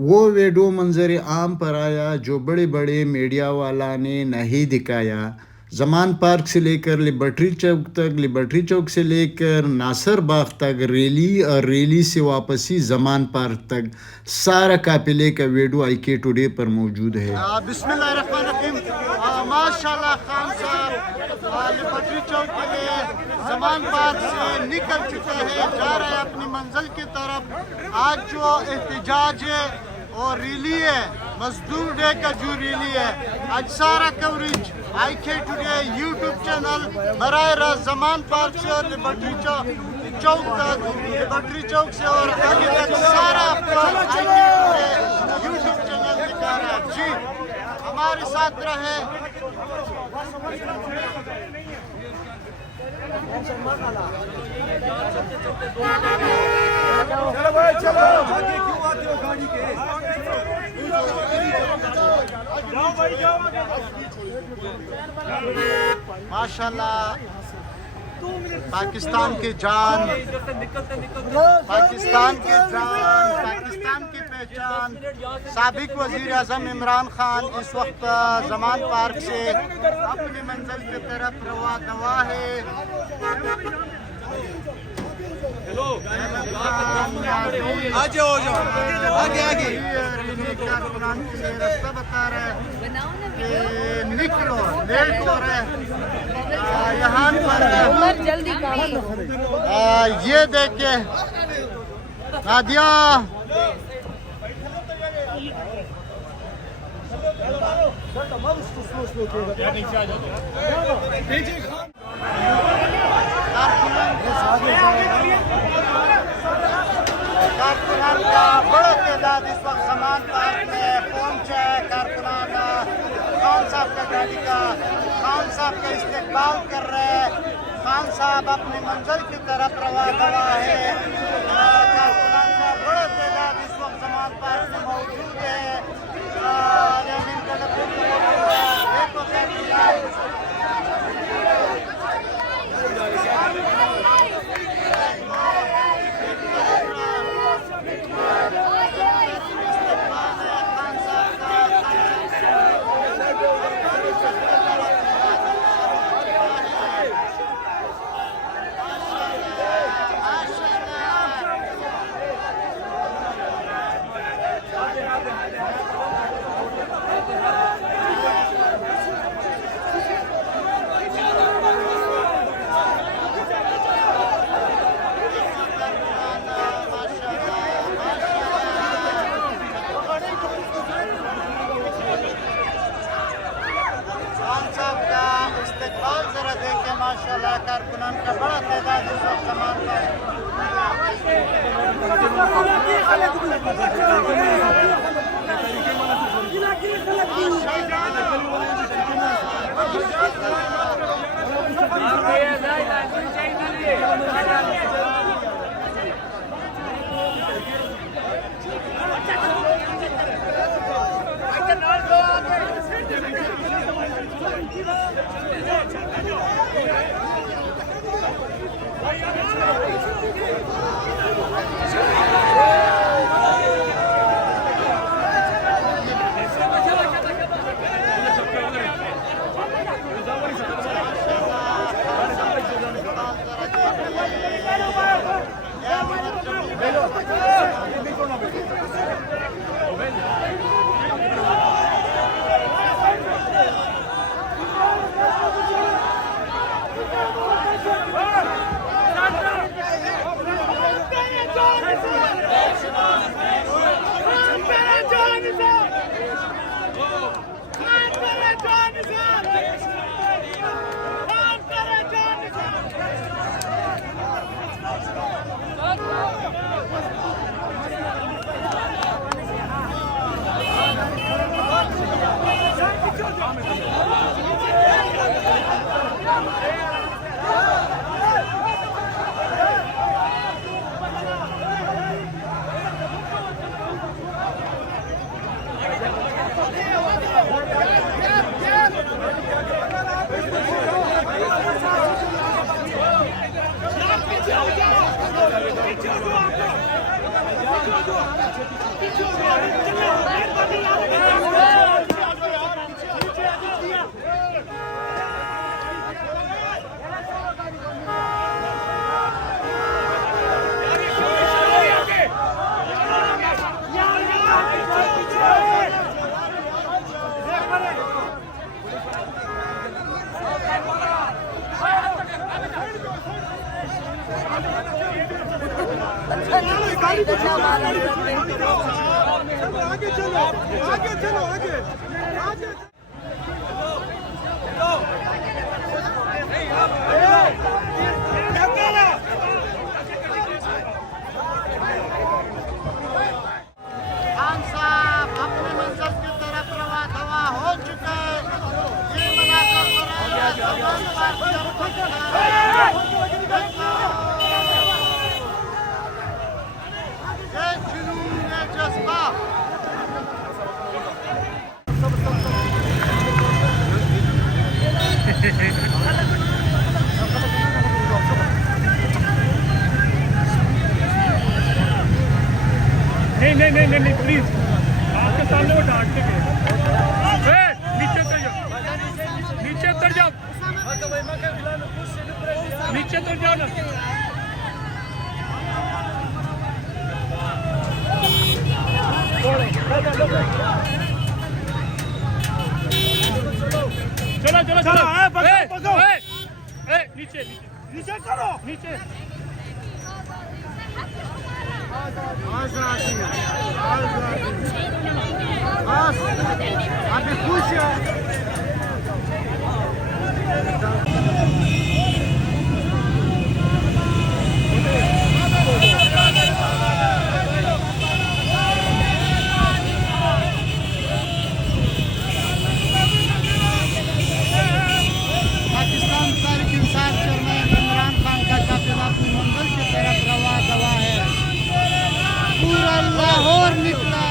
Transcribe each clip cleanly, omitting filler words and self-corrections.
वो वीडियो मंजर आम पर आया जो बड़े बड़े मीडिया वाला ने नहीं दिखाया। जमान पार्क से लेकर लिबर्टी चौक तक, लिबर्टी चौक से लेकर नासर बाग तक रैली और रैली से वापसी जमान पार्क तक सारा काफिले का वीडियो IK टुडे पर मौजूद है। बिस्मिल्लाहिर्रहमानिर्रहीम। माशाल्लाह खान साहब लिबर्टी चौक के लिए जमान पार्क से निकल चुके हैं, जा रहे हैं अपनी मंजिल की तरफ। आज जो एहतजाज है और रैली है, मजदूर डे का जो रैली है, आज सारा coverage IK today YouTube channel बराह रास्त जमान पार्क से और लिबर्टी चौक तक, लिबर्टी चौक से और आगे तक सारा आपको IK टुडे यूट्यूब चैनल दिखा रहा है। जी हमारे साथ रहे। चलो भाई चलो, आगे क्यों आते हो गाड़ी के? जाओ भाई जाओ। माशाल्लाह पाकिस्तान की जान, पाकिस्तान की जान, पाकिस्तान की पहचान साबिक वजीर आजम इमरान खान इस वक्त जमान पार्क से अपनी मंजिल की तरफ रवा दवा है। आ जाओ आगे आगे। रास्ता बता रहे हैं, निकलो लेट हो रहे यहाँ पर। जल्दी ये देखिए नादिया, कारकुनान का बड़ा तादाद इस वक्त जमान पार्क में पहुंचा है। कारकुनान खान साहब का गाड़ी का, खान साहब का इस्तेकबाल कर रहे हैं। खान साहब अपनी मंजिल की तरफ रवा दवा है। कारकुनान का बड़ा तादाद इस वक्त जमान पार्क में मौजूद है। इस्तेकबाल जरा देखें, माशाल्लाह कारकुनान का बड़ा तादाद इस वक्त जमान आगे चलो आगे चलो आगे आगे खान साहब अपनी मंजिल की तरफ रवा दवा हो चुका है। ये मनाकर बनाया जमान पार्क ये जुनून ये जज्बा नहीं प्लीज आपके सामने वो डांटते गए नीचे उतर जाओ नीचे उतर जाओ नीचे उतर जाओ ना चलो चलो चलो नीचे नीचे करो नीचे आजादी बस अभी खुश है। पाकिस्तान तहरीक इंसाफ चेयरमैन इमरान खान का काफिला अपनी मंजिल की तरफ रवा दवा है। पूरा लाहौर निकला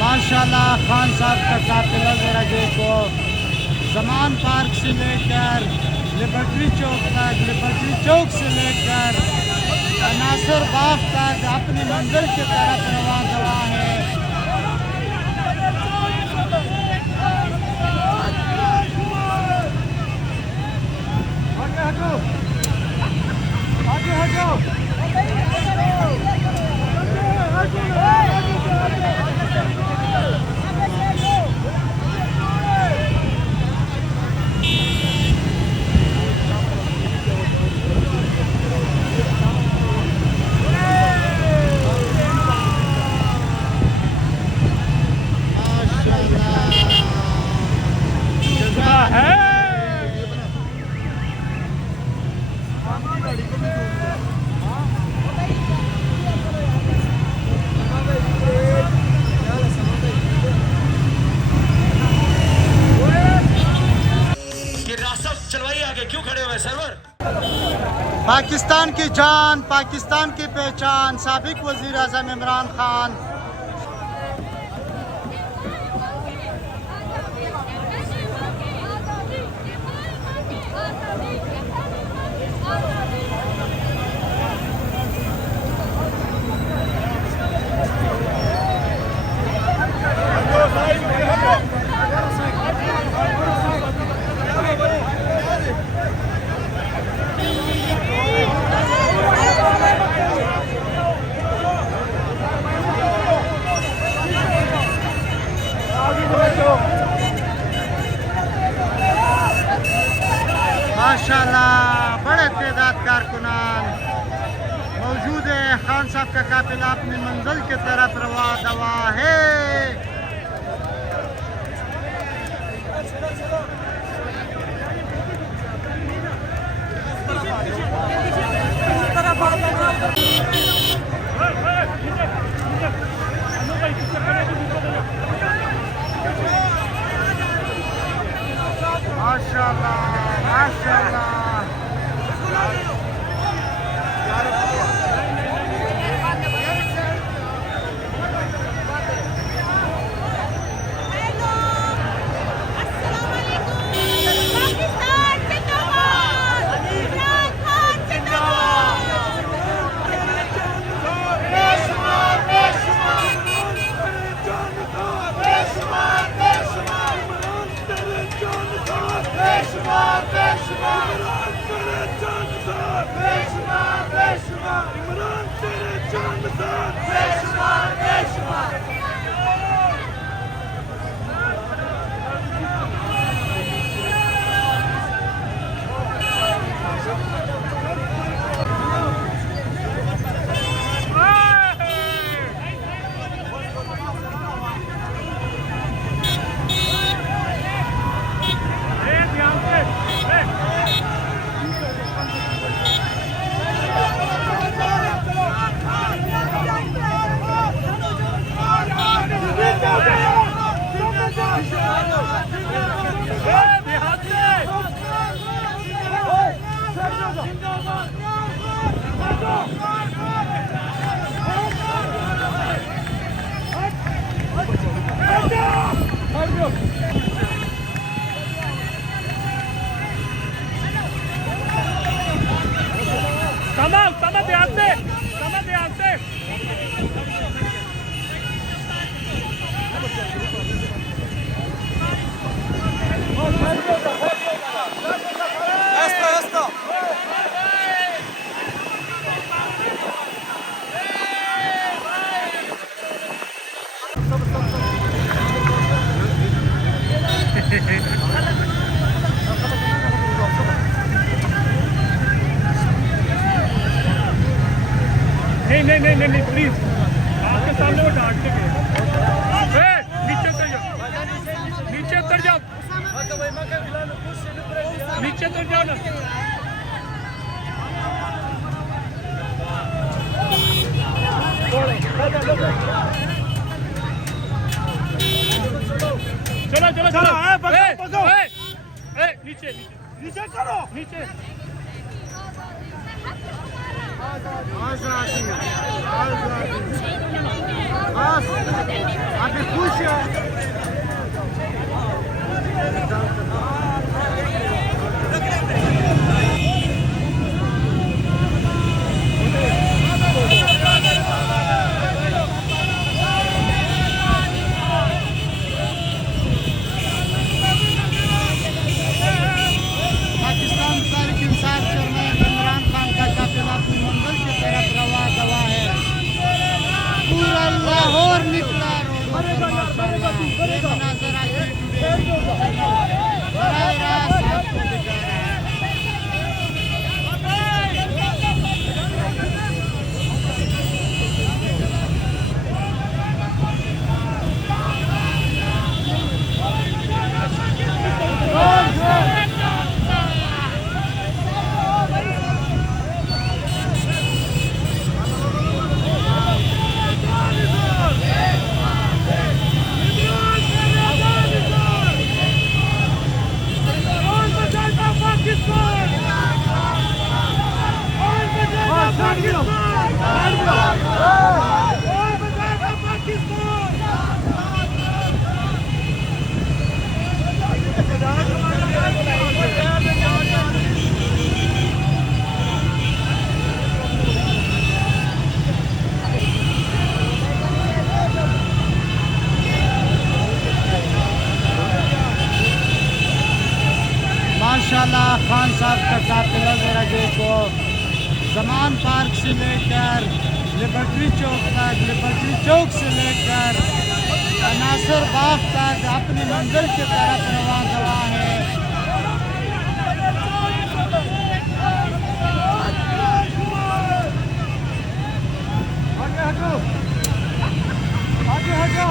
माशाल्लाह खान साहब का काफिला जरा देखो जमान पार्क से लेकर लिबर्टी चौक तक, लिबर्टी चौक से लेकर नासिर बाग तक अपनी मंजिल की तरफ रवा दवा है। आगे हटो क्यों खड़े हुए सरवर? पाकिस्तान की जान, पाकिस्तान की पहचान, साबिक वजीर आज़म इमरान खान। माशाल्लाह बड़े तादाद कारकुनान मौजूद है। खान साहब का काफिला अपनी मंजिल की तरफ रवा दवा है। Sama ध्यान से, sama ध्यान से। नहीं प्लीज आपके सामने वो डांटते गए। नीचे उतर जाओ, नीचे उतर जाओ, नीचे उतर जाओ ना। चलो चलो चलो, नीचे नीचे करो, नीचे। आजादी आजादी अभी खुश है। पाकिस्तान तहरीक इंसाफ चेयरमैन इमरान खान का काफिला अपनी मंजिल की तरफ रवा दवा है। पूरा लाहौर निकला माशाल्लाह खान साहब का काफिला जरा देखो, जमान पार्क से लेकर लिबर्टी चौक तक, लिबर्टी चौक से लेकर नासिर बाग तक अपनी मंजिल की तरफ रवा दवा है। आगे हटो,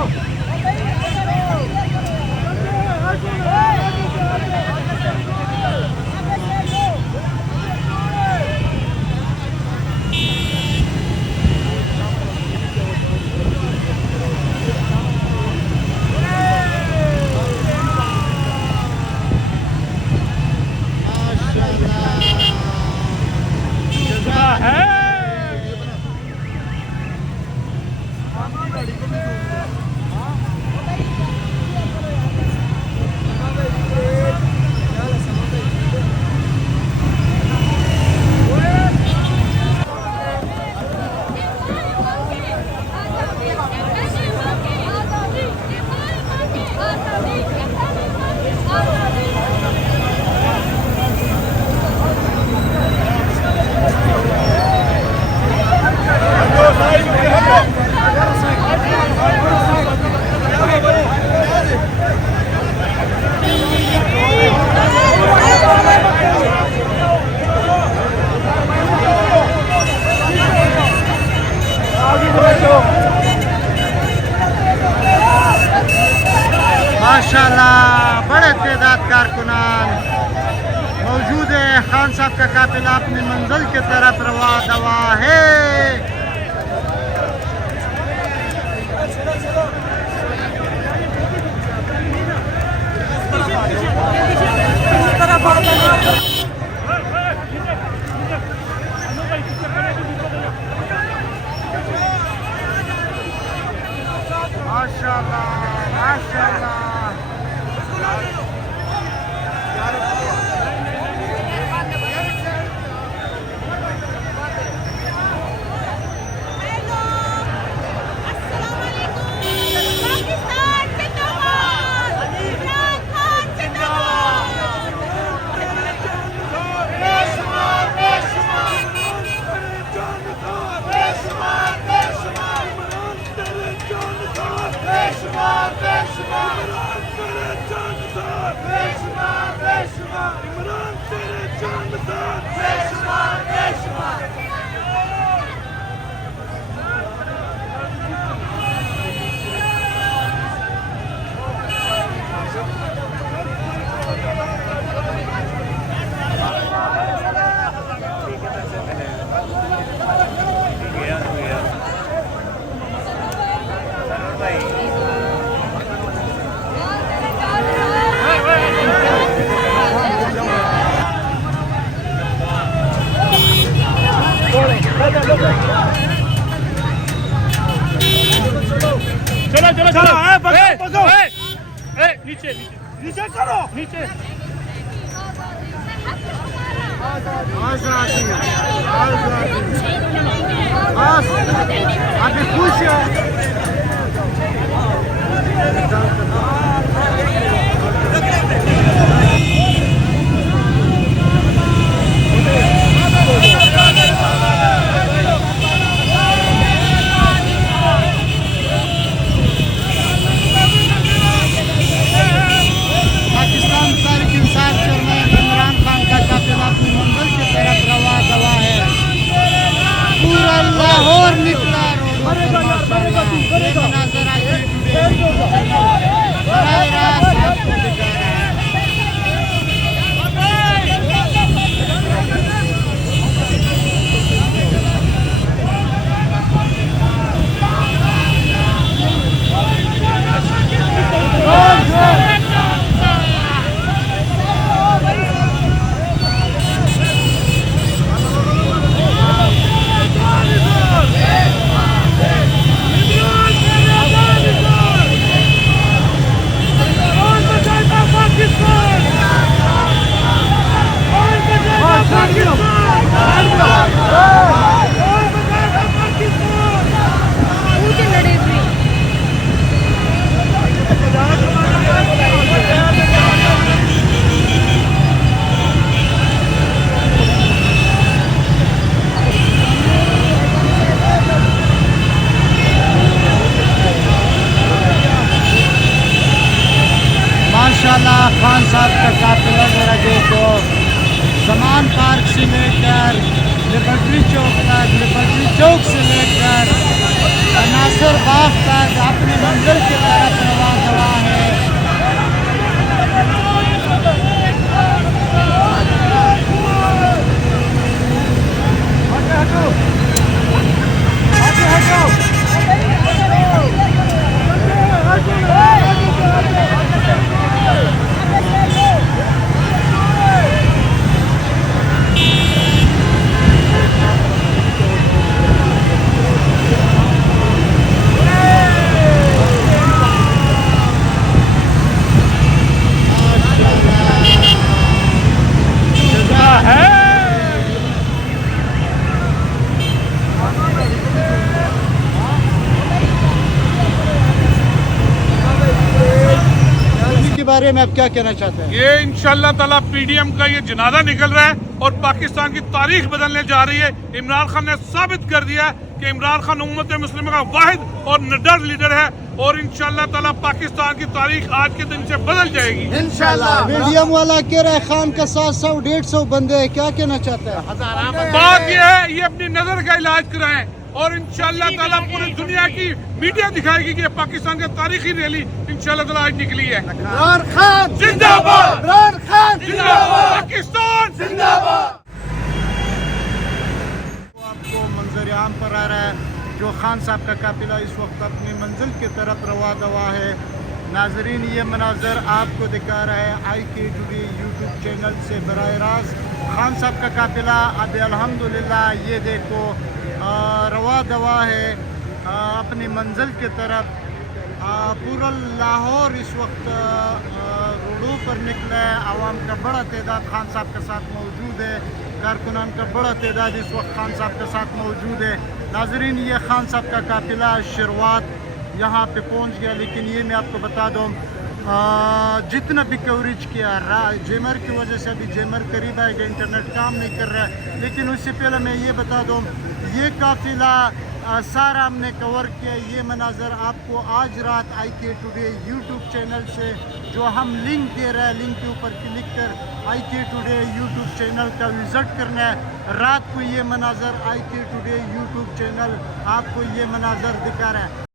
हजरात कारकुनान मौजूद है। खान साहब का काफिला अपनी मंजिल की तरफ रवा दवा है। माशाल्लाह माशाल्लाह। चलो चलो चलो नीचे नीचे नीचे करो। नीचे आजादी आजादी बस अभी खुश है। पाकिस्तान तहरीक इंसाफ चेयरमैन इमरान खान का काफिला अपनी मंजिल की तरफ रवा दवा है। पूरा लाहौर निकला रोडों पर माशाल्लाह। ये मनाज़र आज बराह रास्त आपको दिखा रहा है। माशाल्लाह खान साहब का काफिला जरा देखो। ज़मान पार्क से लेकर लिबर्टी चौक तक, लिबर्टी चौक से लेकर नासिर बाग तक अपनी मंजिल की तरफ रवा दवा है। बारे में आप क्या कहना चाहते हैं? ये इंशाअल्लाह ताला पीडीएम का ये जनाजा निकल रहा है और पाकिस्तान की तारीख बदलने जा रही है। इमरान खान ने साबित कर दिया कि इमरान खान उम्मत मुस्लिम का वाहिद और निडर लीडर है और इंशाअल्लाह ताला पाकिस्तान की तारीख आज के दिन से बदल जाएगी इंशाअल्लाह। मीडियम वाला कह रहा है खान का 700-150 बंदे हैं, क्या कहना चाहते हैं? बात ये है, ये अपनी नजर का इलाज कराएं। और इंशाअल्लाह ताला पूरी दुनिया की मीडिया दिखाएगी कि ये पाकिस्तान का तारीखी रैली इंशाअल्लाह ताला आज निकली है। इमरान खान जिंदाबाद, इमरान खान जिंदाबाद, पाकिस्तान जिंदाबाद। आपको मंजर आम पर आ रहा है जो खान साहब का काफिला इस वक्त अपनी मंजिल की तरफ रवा दवा है। नाजरीन, ये मनाजर आपको दिखा रहा है IK टुडे यूट्यूब चैनल से बराह रास्त खान साहब का काफिला अभी अल्हम्दुलिल्लाह ये देखो रवा दवा है अपनी मंजिल की तरफ। पूरा लाहौर इस वक्त रोडों पर निकला है। आवाम का बड़ा तादाद खान साहब के साथ मौजूद है। कारकुनान का बड़ा तादाद इस वक्त खान साहब के साथ मौजूद है। नाजरीन, ये खान साहब का काफिला शुरुआत यहाँ पे पहुँच गया, लेकिन ये मैं आपको बता दूँ जितना भी कवरेज किया जेमर की वजह से, अभी जेमर करीब आएगा, इंटरनेट काम नहीं कर रहा है, लेकिन उससे पहले मैं ये बता दूँ ये काफिला सारा हमने कवर किया। ये मनाजर आपको आज रात IK टुडे यूट्यूब चैनल से जो हम लिंक दे रहे हैं, लिंक के ऊपर क्लिक कर IK टुडे यूट्यूब चैनल का विज़िट करना है। रात को ये मनाजर IK टुडे यूट्यूब चैनल आपको ये मनाजर दिखा रहा है।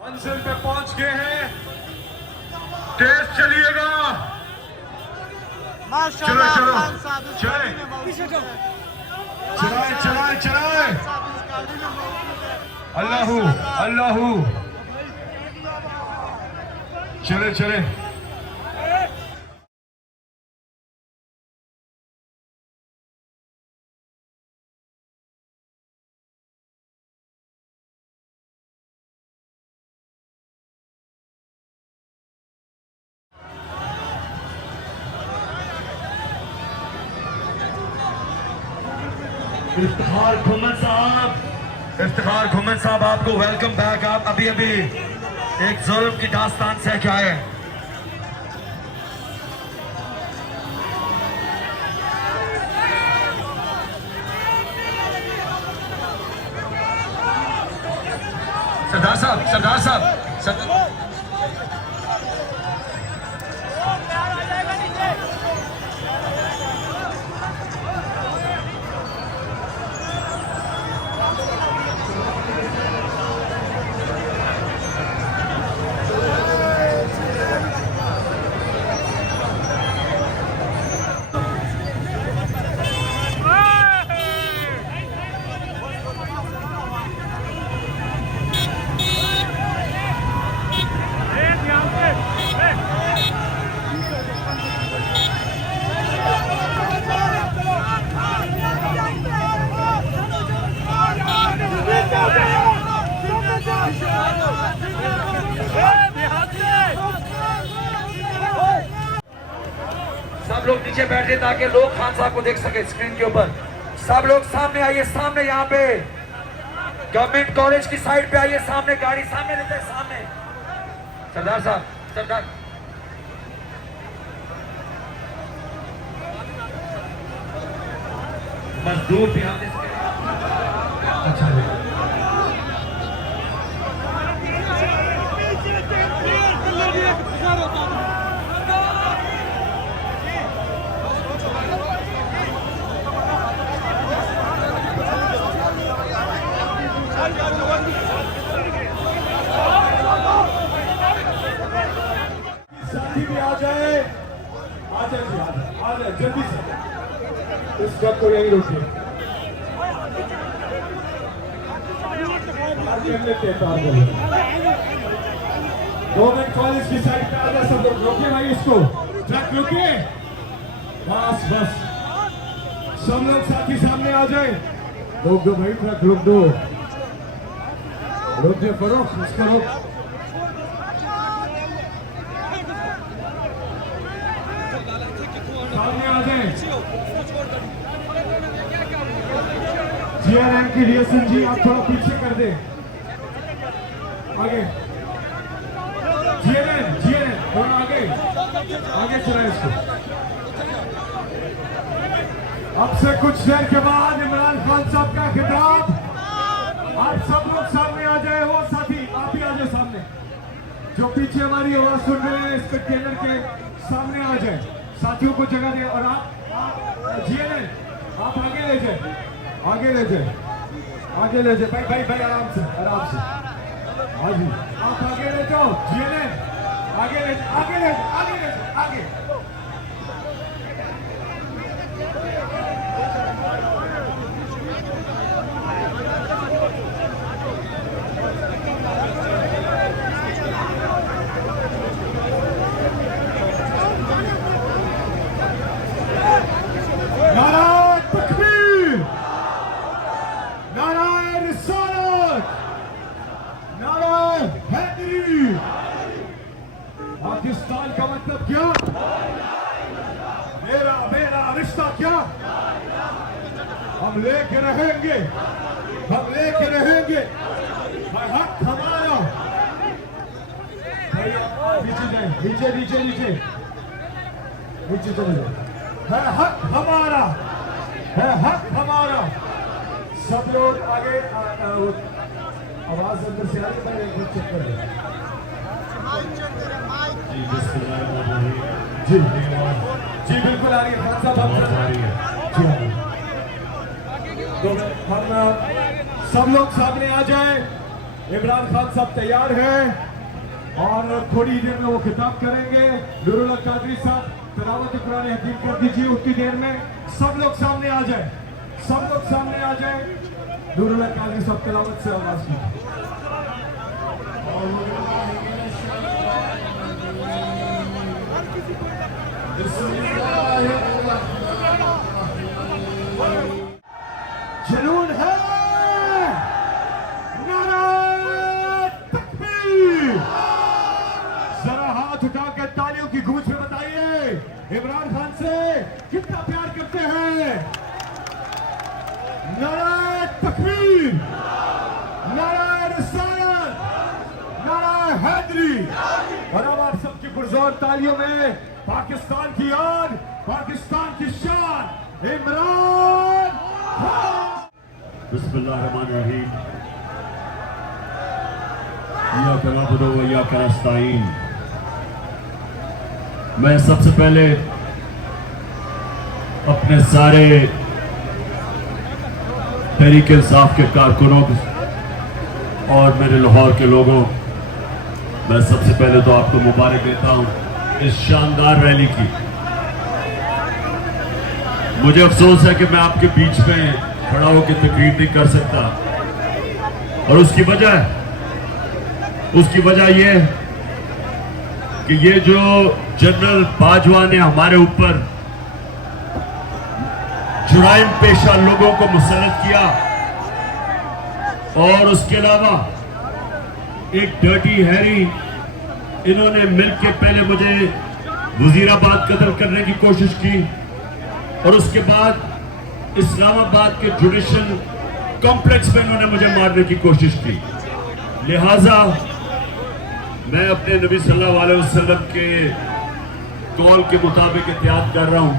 मंजिल पे पहुंच गए हैं। तेज चलिएगा। माशाल्लाह चलो, खान साहब इस चले। गाड़ी में मौजूद हैं। चलाए चलाए चलाए। खान साहब इस गाड़ी में मौजूद हैं। अल्लाहू अल्लाहू। चले चले। इफ्तिखार घुमन साहब आपको वेलकम बैक। आप अभी अभी एक जुल्म की दास्तान से क्या है। सरदार साहब सब लोग नीचे बैठे ताकि लोग खान साहब को देख सके स्क्रीन के ऊपर। सब लोग सामने आइए, सामने यहाँ पे गवर्नमेंट कॉलेज की साइड पे आइए, सामने गाड़ी सामने लेते हैं, सामने। सरदार साहब, सरदार मजदूर भी हमने अच्छा साथी भी आ जाए जल्दी से। इस ट्रक को यहीं रोकिए। गवर्नमेंट कॉलेज की साइड पे आ जाए सब लोग। रोकिए भाई इसको, ट्रक रोकिए। बस बस सब लोग साथी सामने आ जाए। रोक दो भाई, ट्रक रोक दो, रोक दो, करो इसको रोक। सामने आ जाए। जीआरएम की रिएक्शन जी आप थोड़ा पीछे कर दे, आगे। जीएनएन थोड़ा आगे चला इसको। अब से कुछ देर के बाद इमरान खान साहब का खिताब। आप सब लोग सामने आ जाए। हो साथी आप भी आ जाए सामने, जो पीछे हमारी आवाज सुन रहे हैं स्पेक्टेटर के सामने आ जाए, साथियों को जगह दे। और आप जीएनएन आप आगे ले जाए, आगे ले जाए भाई आराम से हाँ जी, आप आगे ले जाओ। जीएनएन आगे ले आगे। पाकिस्तान का मतलब क्या? मेरा रिश्ता क्या? हम लेके रहेंगे हक हमारा। नीचे जाए, नीचे चले जाए। है हक हमारा। सब लोग आगे। आवाज अंदर से आ रही है, एक बार चेक कर लो। जी बिल्कुल आ रही है खान साहब, आ रही है जी। तो हम सब लोग सामने आ जाए। इमरान खान साहब तैयार हैं और थोड़ी देर में वो खिताब करेंगे। नूरुल्लाह कादरी साहब तिलावत कुरान हकीम कर दीजिए। उतनी देर में सब लोग सामने आ जाए, सब लोग सामने आ जाए। नूरुल्लाह कादरी साहब तिलावत से आवाज कीजिए। जुनून है, नारा तकबीर। जरा हाथ उठाकर तालियों की गूंज में बताइए इमरान खान से कितना प्यार करते हैं। नारा तकबीर, नारा रिसालत, नारा हैदरी। और अब आप सबकी पुरजोर तालियों में पाकिस्तान की आन, पाकिस्तान की शान इमरान खान। बिस्मिल्लाहिर्रहमानिर्रहीम। इय्याका नअबुदु व इय्याका नस्तईन। मैं सबसे पहले अपने सारे तहरीक इंसाफ के कारकुनों और मेरे लाहौर के लोगों, मैं सबसे पहले तो आपको मुबारक देता हूं इस शानदार रैली की। मुझे अफसोस है कि मैं आपके बीच में खड़ा होकर तकरीर नहीं कर सकता, और उसकी वजह यह कि ये जो जनरल बाजवा ने हमारे ऊपर जुराइम पेशा लोगों को मुसल्लत किया, और उसके अलावा एक डर्टी हैरी इन्होंने मिलकर पहले मुझे वजीराबाद कत्ल करने की कोशिश की, और उसके बाद इस्लामाबाद के जुडिशल कॉम्प्लेक्स में इन्होंने मुझे मारने की कोशिश की। लिहाजा मैं अपने नबी सल्लल्लाहु अलैहि वसल्लम के कौल के मुताबिक एहतियात कर रहा हूं,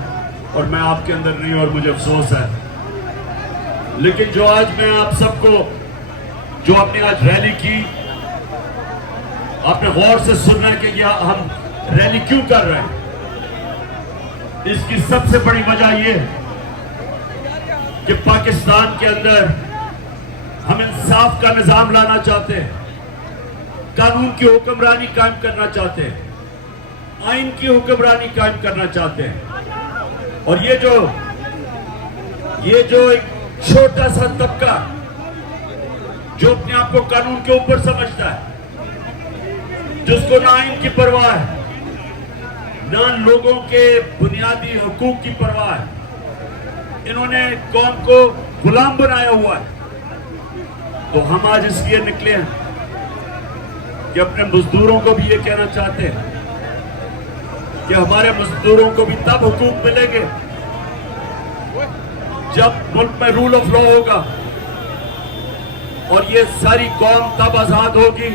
और मैं आपके अंदर नहीं, और मुझे अफसोस है। लेकिन जो आज मैं आप सबको, जो आपने आज रैली की, आपने गौर से सुनना है कि यह हम रैली क्यों कर रहे हैं। इसकी सबसे बड़ी वजह यह कि पाकिस्तान के अंदर हम इंसाफ का निजाम लाना चाहते हैं, कानून की हुक्मरानी कायम करना चाहते हैं, आइन की हुक्मरानी कायम करना चाहते हैं। और ये जो एक छोटा सा तबका जो अपने आप को कानून के ऊपर समझता है, जिसको ना आइन की परवाह है, ना लोगों के बुनियादी हुकूक की परवाह है, इन्होंने कौम को गुलाम बनाया हुआ है। तो हम आज इसलिए निकले हैं कि अपने मजदूरों को भी ये कहना चाहते हैं कि हमारे मजदूरों को भी तब हुकूक मिलेंगे जब मुल्क में रूल ऑफ लॉ होगा, और ये सारी कौम तब आजाद होगी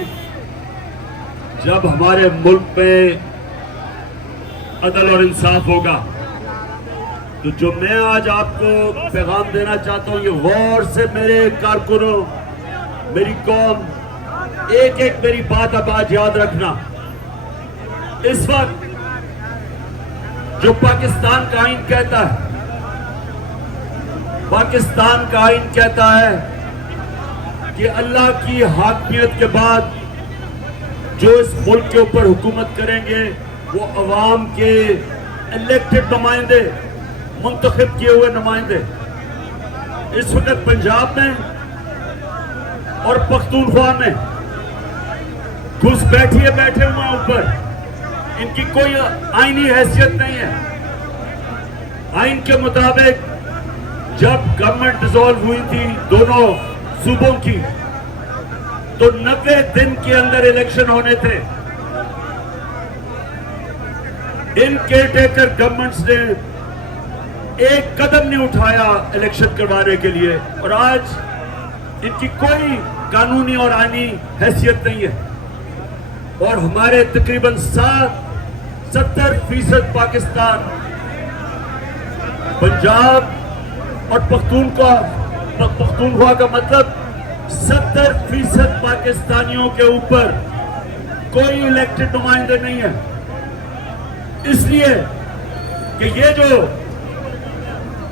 जब हमारे मुल्क में अदल और इंसाफ होगा। तो जो मैं आज आपको पैगाम देना चाहता हूं, ये गौर से मेरे कारकुनों, मेरी कौम, एक एक मेरी बात अब आज याद रखना। इस वक्त जो पाकिस्तान का आइन कहता है, पाकिस्तान का आइन कहता है कि अल्लाह की हाकमियत के बाद जो इस मुल्क के ऊपर हुकूमत करेंगे वो अवाम के इलेक्टेड नुमाइंदे, मुंतखब किए हुए नुमाइंदे। इस वक्त पंजाब में और पख्तूनख्वा में बैठे हुए ऊपर, इनकी कोई आईनी हैसियत नहीं है। आइन के मुताबिक जब गवर्नमेंट डिसॉल्व हुई थी दोनों सूबों की, तो 90 दिन के अंदर इलेक्शन होने थे। इन केयरटेकर गवर्नमेंट्स ने एक कदम नहीं उठाया इलेक्शन करवाने के लिए, और आज इनकी कोई कानूनी और आईनी हैसियत नहीं है। और हमारे तकरीबन 70% पाकिस्तान, पंजाब और पख्तूनख्वा का मतलब 70% पाकिस्तानियों के ऊपर कोई इलेक्टेड नुमाइंदे नहीं है। इसलिए कि ये जो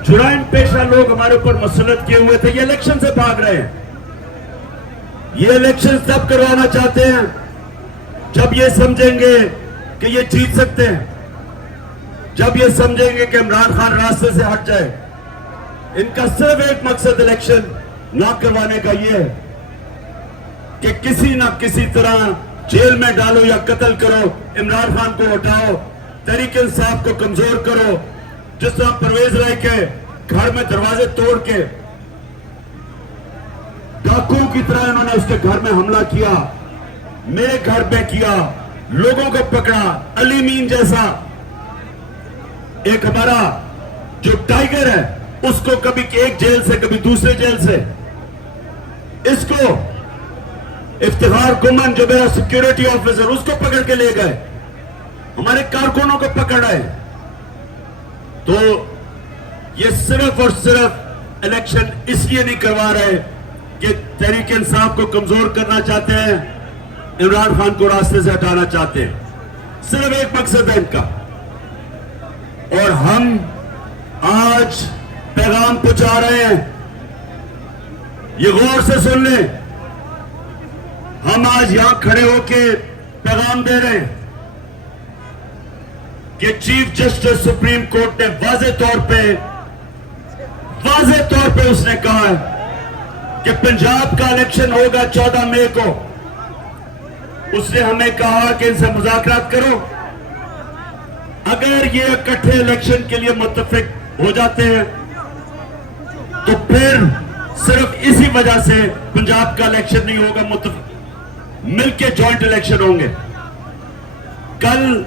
जुराइम पेशा लोग हमारे ऊपर मुसल्लत किए हुए थे, ये इलेक्शन से भाग रहे हैं। ये इलेक्शन तब करवाना चाहते हैं जब ये समझेंगे कि ये जीत सकते हैं, जब ये समझेंगे कि इमरान खान रास्ते से हट जाए। इनका सिर्फ एक मकसद इलेक्शन ना करवाने का ये है कि किसी ना किसी तरह जेल में डालो या कत्ल करो, इमरान खान को हटाओ, तहरीक इंसाफ को कमजोर करो। जिस तरह परवेज राय के घर में दरवाजे तोड़ के डाकुओं की तरह इन्होंने उसके घर में हमला किया, मेरे घर पे किया, लोगों को पकड़ा। अली मीन जैसा एक हमारा जो टाइगर है, उसको कभी एक जेल से कभी दूसरे जेल से, इसको इफ्तिखार गुमन जो मेरा सिक्योरिटी ऑफिसर, उसको पकड़ के ले गए, हमारे कारकुनों को पकड़ रहे। तो ये सिर्फ और सिर्फ इलेक्शन इसलिए नहीं करवा रहे कि तहरीक इंसाफ को कमजोर करना चाहते हैं, इमरान खान को रास्ते से हटाना चाहते हैं। सिर्फ एक मकसद है इनका। और हम आज पैगाम पहुंचा रहे हैं, ये गौर से सुन लें। हम आज यहां खड़े होके पैगाम दे रहे हैं कि चीफ जस्टिस सुप्रीम कोर्ट ने वाज़े तौर पे उसने कहा है कि पंजाब का इलेक्शन होगा 14 मई को। उसने हमें कहा कि इनसे मुज़ाकरात करो। अगर ये इकट्ठे इलेक्शन के लिए मुत्तफिक हो जाते हैं तो फिर सिर्फ इसी वजह से पंजाब का इलेक्शन नहीं होगा, मिलके जॉइंट इलेक्शन होंगे। कल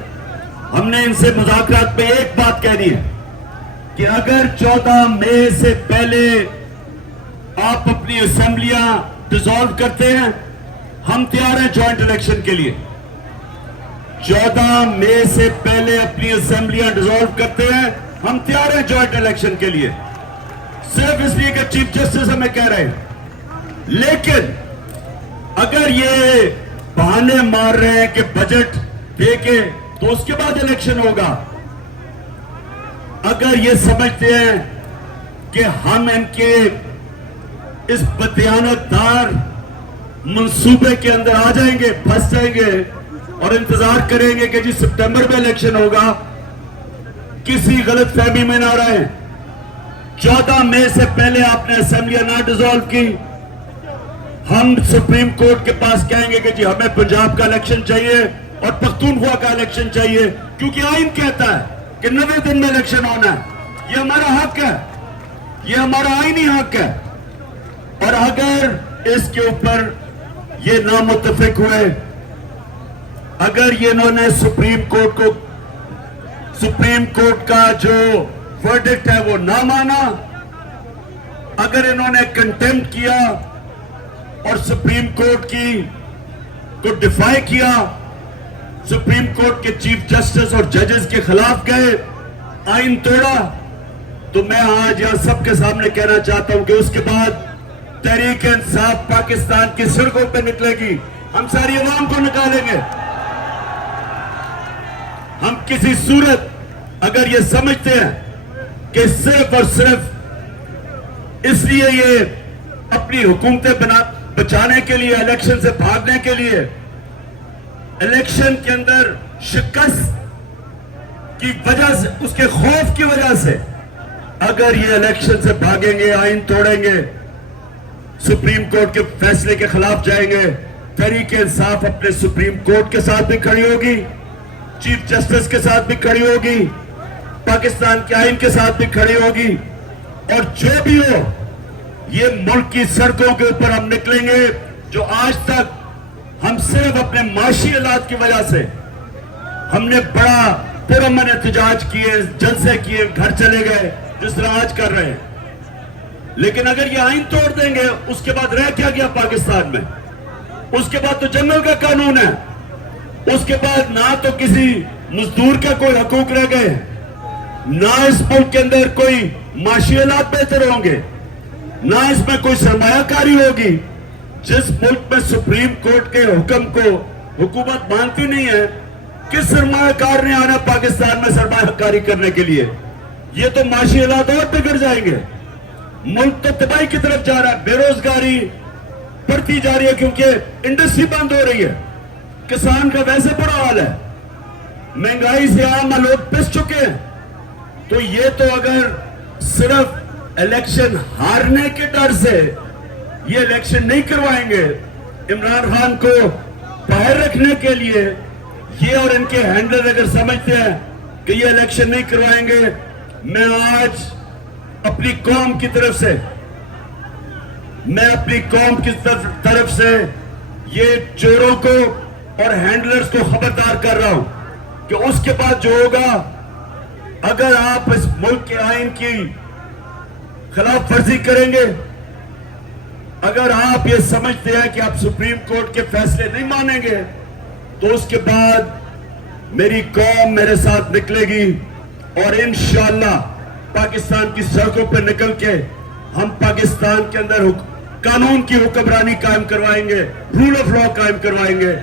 हमने इनसे मुज़ाकरात पे एक बात कहनी है कि अगर 14 मई से पहले आप अपनी असेंबलियां डिसॉल्व करते हैं, हम तैयार हैं जॉइंट इलेक्शन के लिए। 14 मई से पहले अपनी असेंबलियां डिसॉल्व करते हैं, हम तैयार हैं जॉइंट इलेक्शन के लिए। सिर्फ इसलिए कि चीफ जस्टिस हमें कह रहे हैं। लेकिन अगर ये बहाने मार रहे हैं कि बजट देके तो उसके बाद इलेक्शन होगा, अगर ये समझते हैं कि हम इनके इस बदयानतदार मंसूबे के अंदर आ जाएंगे, फंस जाएंगे और इंतजार करेंगे कि जी सितंबर में इलेक्शन होगा, किसी गलत फहमी में ना रहे। 14 मई से पहले आपने असेंबलियां ना डिसॉल्व की, हम सुप्रीम कोर्ट के पास कहेंगे कि जी हमें पंजाब का इलेक्शन चाहिए और पख्तूनख्वा का इलेक्शन चाहिए, क्योंकि आइन कहता है कि 90 दिन में इलेक्शन होना है। ये हमारा हक है, ये हमारा आईनी हक है। और अगर इसके ऊपर ये नामुत्तफिक हुए, अगर ये इन्होंने सुप्रीम कोर्ट का जो वर्डिक्ट है वो ना माना, अगर इन्होंने कंटेम्प्ट किया और सुप्रीम कोर्ट को डिफाई किया, सुप्रीम कोर्ट के चीफ जस्टिस और जजेस के खिलाफ गए, आइन तोड़ा, तो मैं आज यहां सबके सामने कहना चाहता हूं कि उसके बाद तहरीक इंसाफ पाकिस्तान की सड़कों पे निकलेगी, हम सारी अवाम को निकालेंगे। हम किसी सूरत अगर ये समझते हैं कि सिर्फ और सिर्फ इसलिए ये अपनी हुकूमतें बचाने के लिए, इलेक्शन से भागने के लिए, इलेक्शन के अंदर शिकस्त की वजह से, उसके खौफ की वजह से अगर ये इलेक्शन से भागेंगे, आइन तोड़ेंगे, सुप्रीम कोर्ट के फैसले के खिलाफ जाएंगे, तहरीक इंसाफ अपने सुप्रीम कोर्ट के साथ भी खड़ी होगी, चीफ जस्टिस के साथ भी खड़ी होगी, पाकिस्तान के आइन के साथ भी खड़ी होगी। और जो भी हो, ये मुल्क की सड़कों के ऊपर हम निकलेंगे। जो आज तक हम सिर्फ अपने माशी हालात की वजह से हमने बड़ा पुरअमन एहतजाज किए, जलसे किए, घर चले गए, जिस तरह आज कर रहे हैं। लेकिन अगर ये आइन तोड़ देंगे, उसके बाद रह क्या गया पाकिस्तान में? उसके बाद तो जंगल का कानून है, उसके बाद ना तो किसी मजदूर का कोई हकूक रह गए, ना इस मुल्क के अंदर कोई माशी हालात बेहतर होंगे, ना इसमें कोई सरमायाकारी होगी। जिस मुल्क में सुप्रीम कोर्ट के हुक्म को हुकूमत मानती नहीं है, किस सरमायाकार ने आना पाकिस्तान में सरमायाकारी करने के लिए? ये तो माशी हालात और बिगड़ जाएंगे, मुल्क तो तबाही की तरफ जा रहा है। बेरोजगारी बढ़ती जा रही है क्योंकि इंडस्ट्री बंद हो रही है, किसान का वैसे बुरा हाल है, महंगाई से आम लोग पिस चुके हैं। तो ये तो अगर सिर्फ इलेक्शन हारने के डर से ये इलेक्शन नहीं करवाएंगे, इमरान खान को बाहर रखने के लिए ये और इनके हैंडलर अगर समझते हैं कि ये इलेक्शन नहीं करवाएंगे, मैं आज अपनी कौम की तरफ से ये चोरों को और हैंडलर्स को खबरदार कर रहा हूं कि उसके बाद जो होगा, अगर आप इस मुल्क के आईन की खिलाफ वर्जी करेंगे, अगर आप ये समझते हैं कि आप सुप्रीम कोर्ट के फैसले नहीं मानेंगे, तो उसके बाद मेरी कौम मेरे साथ निकलेगी और इंशाअल्लाह पाकिस्तान की सड़कों पर निकल के हम पाकिस्तान के अंदर कानून की हुक्मरानी कायम करवाएंगे, रूल ऑफ लॉ कायम करवाएंगे।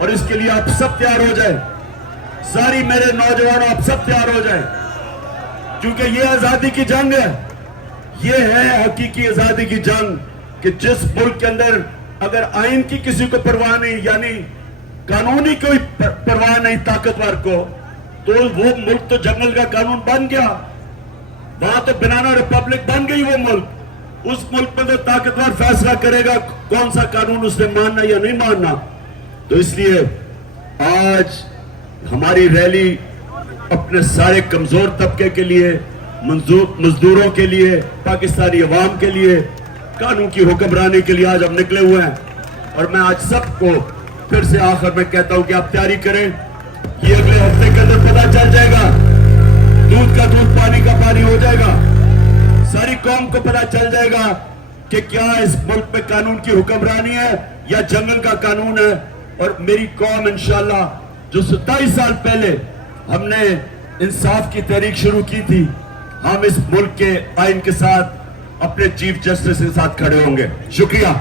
और इसके लिए आप सब तैयार हो जाए, सारी मेरे नौजवानों आप सब तैयार हो जाए, क्योंकि ये आजादी की जंग है, ये है हकीकी आजादी की जंग कि जिस मुल्क के अंदर अगर आइन की किसी को परवाह नहीं, यानी कानूनी कोई परवाह नहीं ताकतवर को, तो वो मुल्क तो जंगल का कानून बन गया, वहां तो बनाना रिपब्लिक बन गई वो मुल्क। उस मुल्क में तो ताकतवर फैसला करेगा कौन सा कानून उसने मानना या नहीं मानना। तो इसलिए आज हमारी रैली अपने सारे कमजोर तबके के लिए, मजदूरों के लिए, पाकिस्तानी अवाम के लिए, कानून की हुक्मरानी के लिए आज हम निकले हुए हैं। और मैं आज सबको फिर से आखिर में कहता हूं कि आप तैयारी करें, ये अगले हफ्ते के अंदर पता चल जाएगा, दूध का दूध पानी का पानी हो जाएगा, सारी कौम को पता चल जाएगा कि क्या इस मुल्क में कानून की हुक्मरानी है या जंगल का कानून है। और मेरी कौम इंशाअल्लाह, जो 27 साल पहले हमने इंसाफ की तहरीक शुरू की थी, हम इस मुल्क के आइन के साथ अपने चीफ जस्टिस के साथ खड़े होंगे। शुक्रिया।